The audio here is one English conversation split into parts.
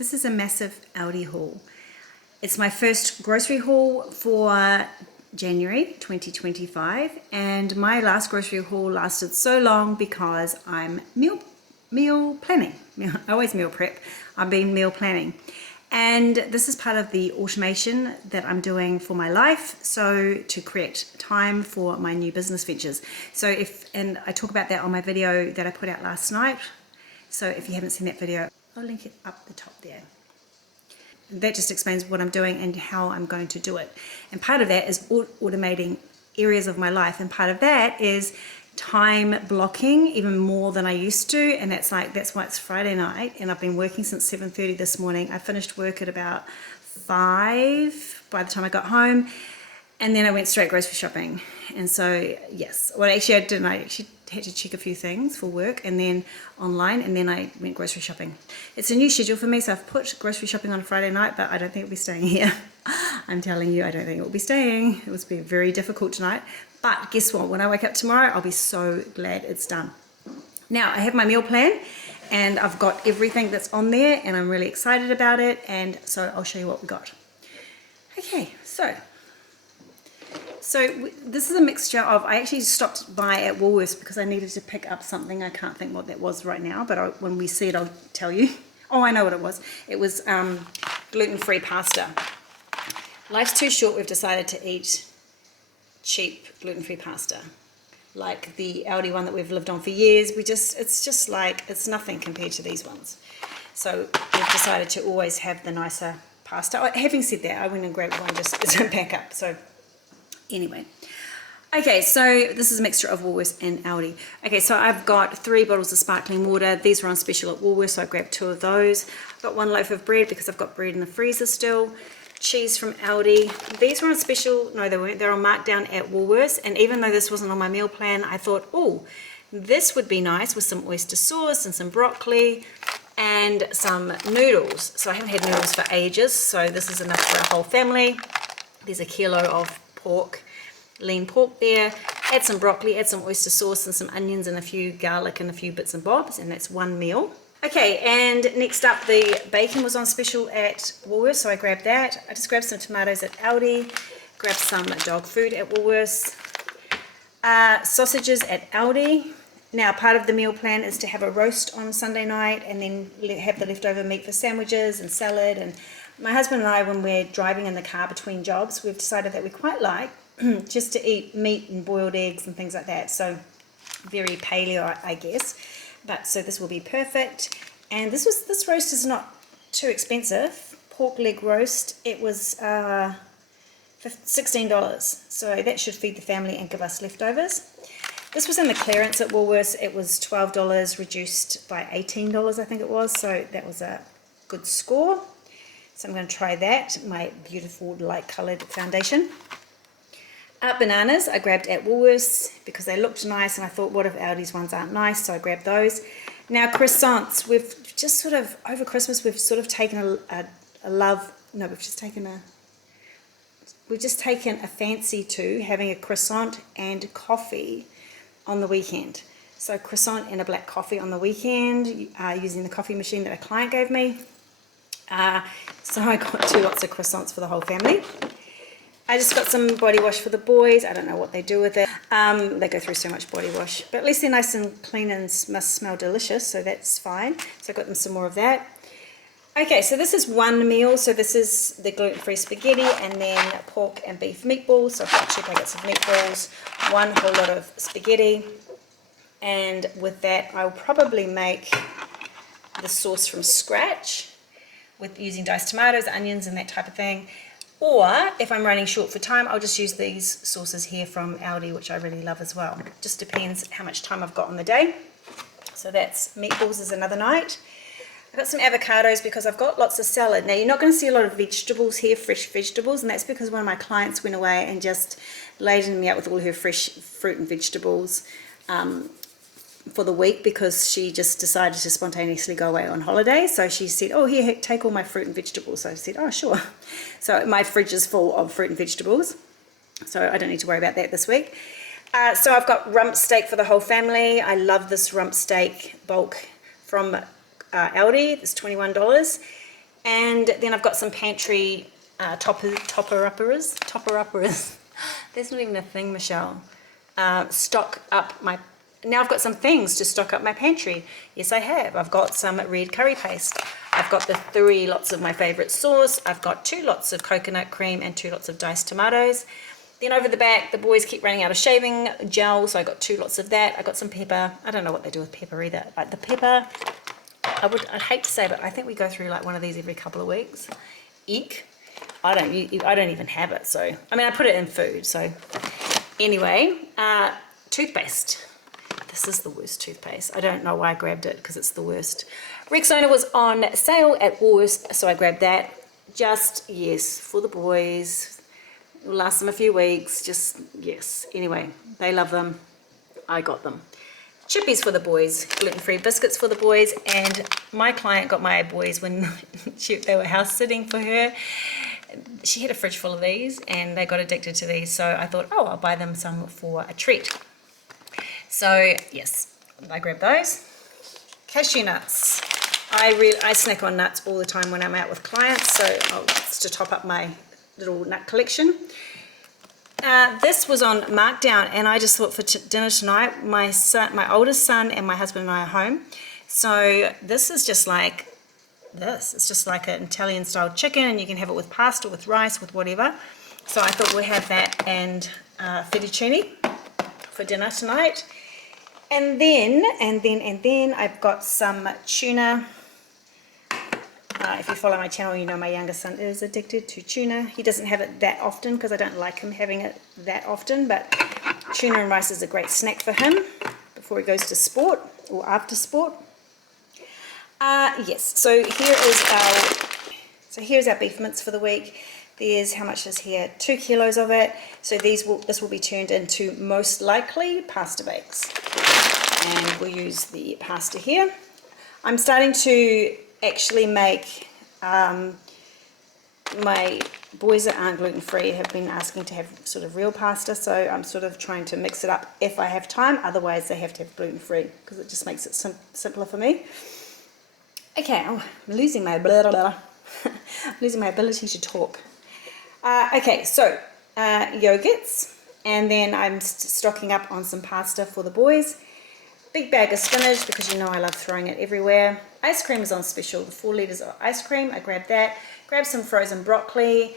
This is a massive Aldi haul. It's my first grocery haul for January 2025, and my last grocery haul lasted so long because I'm meal planning. I always meal prep. I've been meal planning. And this is part of the automation that I'm doing for my life, so to create time for my new business ventures. And I talk about that on my video that I put out last night. So if you haven't seen that video, I'll link it up the top there. That just explains what I'm doing and how I'm going to do it. And part of that is automating areas of my life, and part of that is time blocking even more than I used to. And that's why it's Friday night, and I've been working since 7:30 this morning. I finished work at about 5 by the time I got home, and then I went straight grocery shopping. And so yes, well actually I didn't. I actually had to check a few things for work and then online, and then I went grocery shopping. It's a new schedule for me, so I've put grocery shopping on Friday night, but I don't think it'll be staying here. I'm telling you, I don't think it will be staying. It will be very difficult tonight. But guess what? When I wake up tomorrow, I'll be so glad it's done. Now, I have my meal plan, and I've got everything that's on there, and I'm really excited about it, and so I'll show you what we got. Okay, so this is a mixture of, I actually stopped by at Woolworths because I needed to pick up something. I can't think what that was right now, but when we see it, I'll tell you. Oh, I know what it was. It was gluten-free pasta. Life's too short, we've decided to eat cheap gluten-free pasta, like the Aldi one that we've lived on for years. It's just like, it's nothing compared to these ones. So we've decided to always have the nicer pasta. Having said that, I went and grabbed one just as a backup. So anyway, okay, so this is a mixture of Woolworths and Aldi. Okay, so I've got 3 bottles of sparkling water. These were on special at Woolworths, so I grabbed 2 of those. I've got 1 loaf of bread because I've got bread in the freezer still. Cheese from Aldi. These were on special. No, they weren't. They're on markdown at Woolworths, and even though this wasn't on my meal plan, I thought, oh, this would be nice with some oyster sauce and some broccoli and some noodles. So I haven't had noodles for ages, so this is enough for our whole family. There's a kilo of pork, lean pork there. Add some broccoli, add some oyster sauce and some onions and a few garlic and a few bits and bobs, and that's 1 meal. Okay, and next up, the bacon was on special at Woolworths, so I grabbed that. I just grabbed some tomatoes at Aldi, grabbed some dog food at Woolworths, sausages at Aldi. Now, part of the meal plan is to have a roast on Sunday night and then have the leftover meat for sandwiches and salad. And my husband and I, when we're driving in the car between jobs, we've decided that we quite like just to eat meat and boiled eggs and things like that. So very paleo, I guess. But so this will be perfect. And this roast is not too expensive. Pork leg roast, it was $16. So that should feed the family and give us leftovers. This was in the clearance at Woolworths. It was $12 reduced by $18, I think it was. So that was a good score. So I'm going to try that, my beautiful light coloured foundation. Bananas I grabbed at Woolworths because they looked nice, and I thought, what if Aldi's ones aren't nice? So I grabbed those. Now croissants, we've just sort of, over Christmas, we've sort of taken we've just taken a fancy to having a croissant and coffee on the weekend. So croissant and a black coffee on the weekend, using the coffee machine that a client gave me. So I got 2 lots of croissants for the whole family. I just got some body wash for the boys. I don't know what they do with it. They go through so much body wash. But at least they're nice and clean and must smell delicious, so that's fine. So I got them some more of that. Okay, so this is 1 meal. So this is the gluten-free spaghetti and then pork and beef meatballs. So I've got to check I got some meatballs, 1 whole lot of spaghetti. And with that, I'll probably make the sauce from scratch with using diced tomatoes, onions, and that type of thing. Or if I'm running short for time, I'll just use these sauces here from Aldi, which I really love as well. Just depends how much time I've got on the day. So that's meatballs is another night. I've got some avocados because I've got lots of salad. Now, you're not going to see a lot of vegetables here, fresh vegetables, and that's because one of my clients went away and just laden me out with all her fresh fruit and vegetables for the week, because she just decided to spontaneously go away on holiday. So she said, oh, here, take all my fruit and vegetables. So I said, oh, sure. So my fridge is full of fruit and vegetables, so I don't need to worry about that this week. So I've got rump steak for the whole family. I love this rump steak bulk from Aldi. It's $21. And then I've got some pantry topper-uppers. That's not even a thing, Michelle. Stock up my... Now I've got some things to stock up my pantry. Yes, I have. I've got some red curry paste. I've got the 3 lots of my favourite sauce. I've got 2 lots of coconut cream and 2 lots of diced tomatoes. Then over the back, the boys keep running out of shaving gel, so I got 2 lots of that. I got some pepper. I don't know what they do with pepper either. Like the pepper, I'd hate to say, but I think we go through like one of these every couple of weeks. Eek. I don't even have it, so I mean I put it in food. So anyway, toothpaste. This is the worst toothpaste. I don't know why I grabbed it because it's the worst. Rexona was on sale at Woolworths, so I grabbed that. Just, yes, for the boys. It will last them a few weeks. Just, yes. Anyway, they love them. I got them. Chippies for the boys, gluten-free biscuits for the boys, and my client got my boys when they were house sitting for her. She had a fridge full of these and they got addicted to these, so I thought, oh, I'll buy them some for a treat. So yes, I grabbed those. Cashew nuts. I snack on nuts all the time when I'm out with clients, so it's to top up my little nut collection. This was on markdown, and I just thought for dinner tonight, my oldest son and my husband and I are home. So this is just like this. It's just like an Italian style chicken, and you can have it with pasta, with rice, with whatever. So I thought we'll have that and fettuccine for dinner tonight. And then I've got some tuna. If you follow my channel, you know my youngest son is addicted to tuna. He doesn't have it that often because I don't like him having it that often, but tuna and rice is a great snack for him before he goes to sport or after sport. Yes, so here's our beef mince for the week. There's, how much is here? 2 kilos of it. So this will be turned into, most likely, pasta bakes. And we'll use the pasta here. I'm starting to actually make, my boys that aren't gluten-free have been asking to have sort of real pasta, so I'm sort of trying to mix it up if I have time. Otherwise they have to have gluten-free because it just makes it simpler for me. Okay, I'm losing my losing my ability to talk. Okay, so yogurts, and then I'm stocking up on some pasta for the boys. Big bag of spinach because you know I love throwing it everywhere. Ice cream is on special, the 4 litres of ice cream. I grabbed that. Grabbed some frozen broccoli.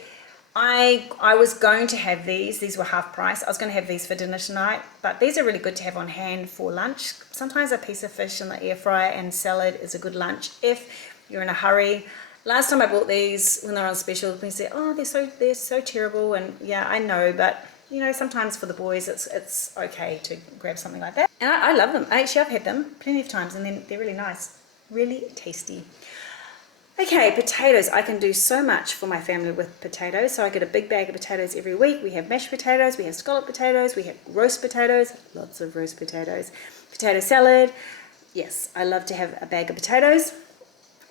I was going to have these were half price. I was going to have these for dinner tonight, but these are really good to have on hand for lunch. Sometimes a piece of fish in the air fryer and salad is a good lunch if you're in a hurry. Last time I bought these when they're on special, people said, oh, they're so terrible, and yeah, I know, but you know, sometimes for the boys it's okay to grab something like that. And I love them. Actually, I've had them plenty of times, and they're really nice, really tasty. Okay, potatoes. I can do so much for my family with potatoes. So I get a big bag of potatoes every week. We have mashed potatoes, we have scalloped potatoes, we have roast potatoes, lots of roast potatoes, potato salad. Yes, I love to have a bag of potatoes.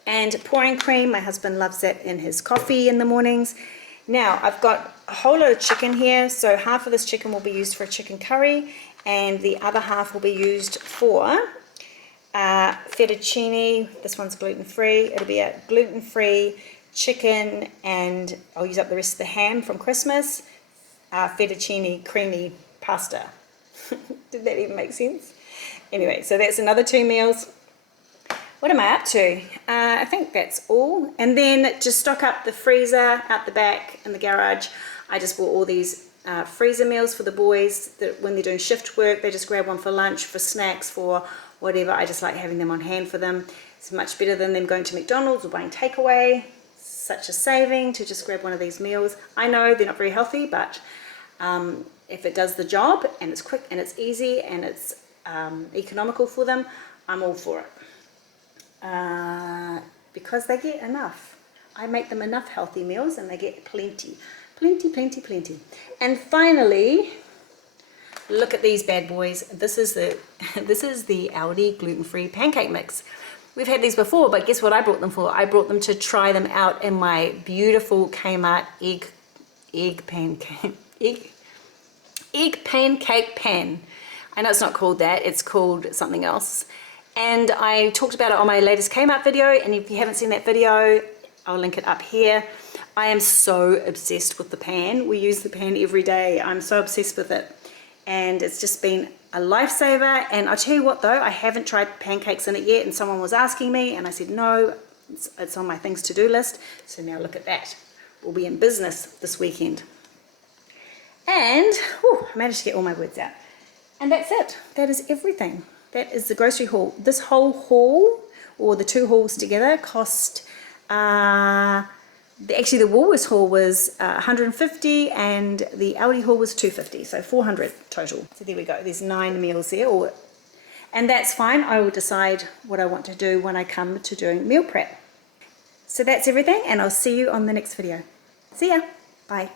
And pouring cream, my husband loves that in his coffee in the mornings. Now, I've got a whole lot of chicken here, so half of this chicken will be used for a chicken curry, and the other half will be used for fettuccine. This one's gluten-free. It'll be a gluten-free chicken, and I'll use up the rest of the ham from Christmas. Fettuccine creamy pasta. Did that even make sense? Anyway, so that's another 2 meals. What am I up to? I think that's all. And then to stock up the freezer out the back in the garage, I just bought all these freezer meals for the boys that when they're doing shift work, they just grab one for lunch, for snacks, for whatever. I just like having them on hand for them. It's much better than them going to McDonald's or buying takeaway. Such a saving to just grab one of these meals. I know they're not very healthy, but if it does the job and it's quick and it's easy and it's economical for them, I'm all for it. Because they get enough. I make them enough healthy meals and they get plenty. Plenty. And finally, look at these bad boys. This is the Aldi gluten-free pancake mix. We've had these before, but guess what I brought them for? I brought them to try them out in my beautiful Kmart egg pancake pan. I know it's not called that, it's called something else. And I talked about it on my latest Kmart video, and if you haven't seen that video, I'll link it up here. I am so obsessed with the pan. We use the pan every day. I'm so obsessed with it. And it's just been a lifesaver. And I'll tell you what though, I haven't tried pancakes in it yet, and someone was asking me and I said no, it's on my things to do list. So now look at that. We'll be in business this weekend. And I managed to get all my words out. And that's it. That is everything. That is the grocery haul. This whole haul, or the two hauls together, cost actually the Woolworths haul was 150 and the Aldi haul was 250, so 400 total. So there we go, there's 9 meals there, and that's fine. I will decide what I want to do when I come to doing meal prep. So that's everything, and I'll see you on the next video. See ya, bye.